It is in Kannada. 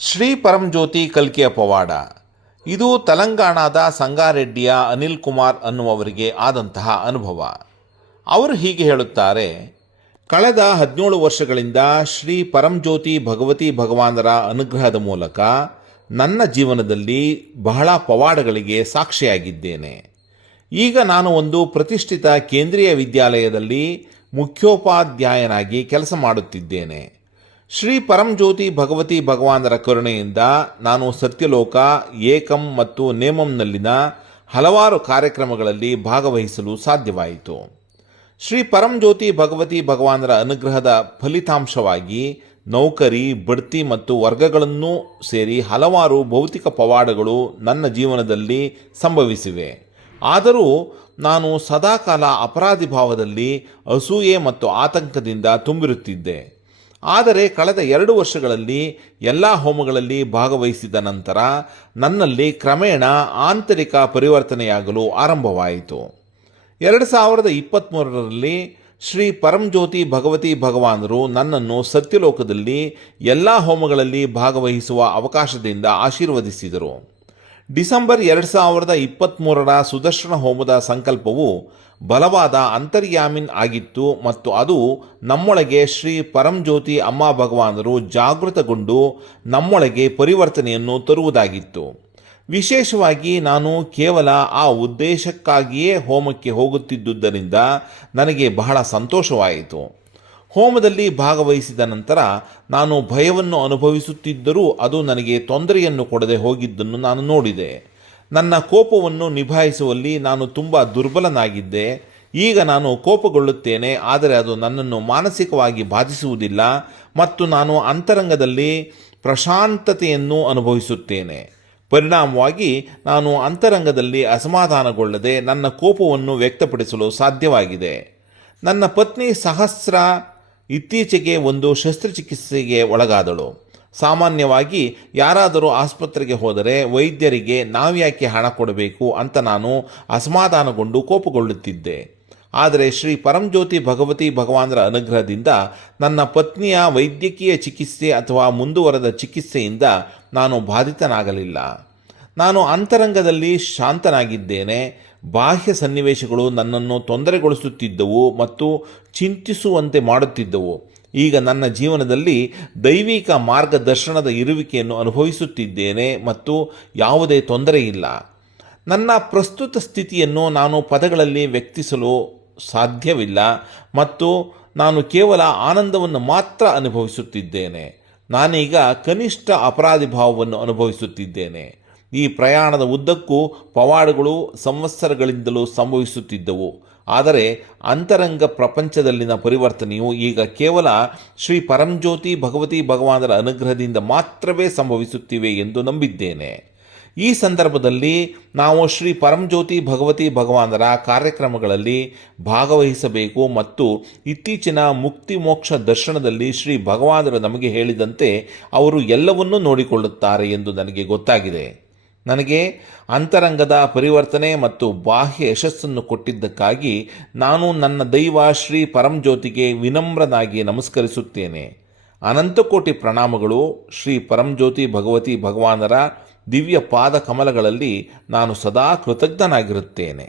ಶ್ರೀ ಪರಂಜ್ಯೋತಿ ಕಲ್ಕಿಯ ಪವಾಡ. ಇದು ತೆಲಂಗಾಣದ ಸಂಗಾರೆಡ್ಡಿಯ ಅನಿಲ್ ಕುಮಾರ್ ಅನ್ನುವವರಿಗೆ ಆದಂತಹ ಅನುಭವ. ಅವರು ಹೀಗೆ ಹೇಳುತ್ತಾರೆ. ಕಳೆದ 17 ವರ್ಷಗಳಿಂದ ಶ್ರೀ ಪರಂಜ್ಯೋತಿ ಭಗವತಿ ಭಗವಾನರ ಅನುಗ್ರಹದ ಮೂಲಕ ನನ್ನ ಜೀವನದಲ್ಲಿ ಬಹಳ ಪವಾಡಗಳಿಗೆ ಸಾಕ್ಷಿಯಾಗಿದ್ದೇನೆ. ಈಗ ನಾನು ಒಂದು ಪ್ರತಿಷ್ಠಿತ ಕೇಂದ್ರೀಯ ವಿದ್ಯಾಲಯದಲ್ಲಿ ಮುಖ್ಯೋಪಾಧ್ಯಾಯನಾಗಿ ಕೆಲಸ ಮಾಡುತ್ತಿದ್ದೇನೆ. ಶ್ರೀ ಪರಂಜ್ಯೋತಿ ಭಗವತಿ ಭಗವಾನರ ಕರುಣೆಯಿಂದ ನಾನು ಸತ್ಯಲೋಕ, ಏಕಂ ಮತ್ತು ನೇಮಂನಲ್ಲಿನ ಹಲವಾರು ಕಾರ್ಯಕ್ರಮಗಳಲ್ಲಿ ಭಾಗವಹಿಸಲು ಸಾಧ್ಯವಾಯಿತು. ಶ್ರೀ ಪರಂಜ್ಯೋತಿ ಭಗವತಿ ಭಗವಾನರ ಅನುಗ್ರಹದ ಫಲಿತಾಂಶವಾಗಿ ನೌಕರಿ, ಬಡ್ತಿ ಮತ್ತು ವರ್ಗಗಳನ್ನೂ ಸೇರಿ ಹಲವಾರು ಭೌತಿಕ ಪವಾಡಗಳು ನನ್ನ ಜೀವನದಲ್ಲಿ ಸಂಭವಿಸಿವೆ. ಆದರೂ ನಾನು ಸದಾಕಾಲ ಅಪರಾಧಿ ಭಾವದಲ್ಲಿ, ಅಸೂಯೆ ಮತ್ತು ಆತಂಕದಿಂದ ತುಂಬಿರುತ್ತಿದ್ದೆ. ಆದರೆ ಕಳೆದ 2 ವರ್ಷಗಳಲ್ಲಿ ಎಲ್ಲ ಹೋಮಗಳಲ್ಲಿ ಭಾಗವಹಿಸಿದ ನಂತರ ನನ್ನಲ್ಲಿ ಕ್ರಮೇಣ ಆಂತರಿಕ ಪರಿವರ್ತನೆಯಾಗಲು ಆರಂಭವಾಯಿತು. 2023ರಲ್ಲಿ ಶ್ರೀ ಪರಂಜ್ಯೋತಿ ಭಗವತಿ ಭಗವಾನರು ನನ್ನನ್ನು ಸತ್ಯಲೋಕದಲ್ಲಿ ಎಲ್ಲ ಹೋಮಗಳಲ್ಲಿ ಭಾಗವಹಿಸುವ ಅವಕಾಶದಿಂದ ಆಶೀರ್ವದಿಸಿದರು. ಡಿಸೆಂಬರ್ 2023ರ ಸುದರ್ಶನ ಹೋಮದ ಸಂಕಲ್ಪವು ಬಲವಾದ ಅಂತರ್ಯಾಮಿನ್ ಆಗಿತ್ತು ಮತ್ತು ಅದು ನಮ್ಮೊಳಗೆ ಶ್ರೀ ಪರಂಜ್ಯೋತಿ ಅಮ್ಮ ಭಗವಾನರು ಜಾಗೃತಗೊಂಡು ನಮ್ಮೊಳಗೆ ಪರಿವರ್ತನೆಯನ್ನು ತರುವುದಾಗಿತ್ತು. ವಿಶೇಷವಾಗಿ ನಾನು ಕೇವಲ ಆ ಉದ್ದೇಶಕ್ಕಾಗಿಯೇ ಹೋಮಕ್ಕೆ ಹೋಗುತ್ತಿದ್ದುದರಿಂದ ನನಗೆ ಬಹಳ ಸಂತೋಷವಾಯಿತು. ಹೋಮದಲ್ಲಿ ಭಾಗವಹಿಸಿದ ನಂತರ ನಾನು ಭಯವನ್ನು ಅನುಭವಿಸುತ್ತಿದ್ದರೂ ಅದು ನನಗೆ ತೊಂದರೆಯನ್ನು ಕೊಡದೆ ಹೋಗಿದ್ದನ್ನು ನಾನು ನೋಡಿದೆ. ನನ್ನ ಕೋಪವನ್ನು ನಿಭಾಯಿಸುವಲ್ಲಿ ನಾನು ತುಂಬ ದುರ್ಬಲನಾಗಿದ್ದೆ. ಈಗ ನಾನು ಕೋಪಗೊಳ್ಳುತ್ತೇನೆ, ಆದರೆ ಅದು ನನ್ನನ್ನು ಮಾನಸಿಕವಾಗಿ ಬಾಧಿಸುವುದಿಲ್ಲ ಮತ್ತು ನಾನು ಅಂತರಂಗದಲ್ಲಿ ಪ್ರಶಾಂತತೆಯನ್ನು ಅನುಭವಿಸುತ್ತೇನೆ. ಪರಿಣಾಮವಾಗಿ ನಾನು ಅಂತರಂಗದಲ್ಲಿ ಅಸಮಾಧಾನಗೊಳ್ಳದೆ ನನ್ನ ಕೋಪವನ್ನು ವ್ಯಕ್ತಪಡಿಸಲು ಸಾಧ್ಯವಾಗಿದೆ. ನನ್ನ ಪತ್ನಿ ಸಹಸ್ರ ಇತ್ತೀಚೆಗೆ ಒಂದು ಶಸ್ತ್ರಚಿಕಿತ್ಸೆಗೆ ಒಳಗಾದಳು. ಸಾಮಾನ್ಯವಾಗಿ ಯಾರಾದರೂ ಆಸ್ಪತ್ರೆಗೆ ಹೋದರೆ ವೈದ್ಯರಿಗೆ ನಾವ್ಯಾಕೆ ಹಣ ಕೊಡಬೇಕು ಅಂತ ನಾನು ಅಸಮಾಧಾನಗೊಂಡು ಕೋಪಗೊಳ್ಳುತ್ತಿದ್ದೆ. ಆದರೆ ಶ್ರೀ ಪರಂಜ್ಯೋತಿ ಭಗವತಿ ಭಗವಾನರ ಅನುಗ್ರಹದಿಂದ ನನ್ನ ಪತ್ನಿಯ ವೈದ್ಯಕೀಯ ಚಿಕಿತ್ಸೆ ಅಥವಾ ಮುಂದುವರೆದ ಚಿಕಿತ್ಸೆಯಿಂದ ನಾನು ಬಾಧಿತನಾಗಲಿಲ್ಲ. ನಾನು ಅಂತರಂಗದಲ್ಲಿ ಶಾಂತನಾಗಿದ್ದೇನೆ. ಬಾಹ್ಯ ಸನ್ನಿವೇಶಗಳು ನನ್ನನ್ನು ತೊಂದರೆಗೊಳಿಸುತ್ತಿದ್ದವು ಮತ್ತು ಚಿಂತಿಸುವಂತೆ ಮಾಡುತ್ತಿದ್ದವು. ಈಗ ನನ್ನ ಜೀವನದಲ್ಲಿ ದೈವಿಕ ಮಾರ್ಗದರ್ಶನದ ಇರುವಿಕೆಯನ್ನು ಅನುಭವಿಸುತ್ತಿದ್ದೇನೆ ಮತ್ತು ಯಾವುದೇ ತೊಂದರೆ ಇಲ್ಲ. ನನ್ನ ಪ್ರಸ್ತುತ ಸ್ಥಿತಿಯನ್ನು ನಾನು ಪದಗಳಲ್ಲಿ ವ್ಯಕ್ತಿಸಲು ಸಾಧ್ಯವಿಲ್ಲ ಮತ್ತು ನಾನು ಕೇವಲ ಆನಂದವನ್ನು ಮಾತ್ರ ಅನುಭವಿಸುತ್ತಿದ್ದೇನೆ. ನಾನೀಗ ಕನಿಷ್ಠ ಅಪರಾಧಿ ಭಾವವನ್ನು ಅನುಭವಿಸುತ್ತಿದ್ದೇನೆ. ಈ ಪ್ರಯಾಣದ ಉದ್ದಕ್ಕೂ ಪವಾಡಗಳು ಸಂವತ್ಸರಗಳಿಂದಲೂ ಸಂಭವಿಸುತ್ತಿದ್ದವು. ಆದರೆ ಅಂತರಂಗ ಪ್ರಪಂಚದಲ್ಲಿನ ಪರಿವರ್ತನೆಯು ಈಗ ಕೇವಲ ಶ್ರೀ ಪರಂಜ್ಯೋತಿ ಭಗವತಿ ಭಗವಾನರ ಅನುಗ್ರಹದಿಂದ ಮಾತ್ರವೇ ಸಂಭವಿಸುತ್ತಿವೆ ಎಂದು ನಂಬಿದ್ದೇನೆ. ಈ ಸಂದರ್ಭದಲ್ಲಿ ನಾವು ಶ್ರೀ ಪರಂಜ್ಯೋತಿ ಭಗವತಿ ಭಗವಾನರ ಕಾರ್ಯಕ್ರಮಗಳಲ್ಲಿ ಭಾಗವಹಿಸಬೇಕು ಮತ್ತು ಇತ್ತೀಚಿನ ಮುಕ್ತಿ ಮೋಕ್ಷ ದರ್ಶನದಲ್ಲಿ ಶ್ರೀ ಭಗವಾನರು ನಮಗೆ ಹೇಳಿದಂತೆ ಅವರು ಎಲ್ಲವನ್ನೂ ನೋಡಿಕೊಳ್ಳುತ್ತಾರೆ ಎಂದು ನನಗೆ ಗೊತ್ತಾಗಿದೆ. ನನಗೆ ಅಂತರಂಗದ ಪರಿವರ್ತನೆ ಮತ್ತು ಬಾಹ್ಯ ಯಶಸ್ಸನ್ನು ಕೊಟ್ಟಿದ್ದಕ್ಕಾಗಿ ನಾನು ನನ್ನ ದೈವ ಶ್ರೀ ಪರಂಜ್ಯೋತಿಗೆ ವಿನಮ್ರನಾಗಿ ನಮಸ್ಕರಿಸುತ್ತೇನೆ. ಅನಂತಕೋಟಿ ಪ್ರಣಾಮಗಳು. ಶ್ರೀ ಪರಂಜ್ಯೋತಿ ಭಗವತಿ ಭಗವಾನರ ದಿವ್ಯ ಪಾದ ಕಮಲಗಳಲ್ಲಿ ನಾನು ಸದಾ ಕೃತಜ್ಞನಾಗಿರುತ್ತೇನೆ.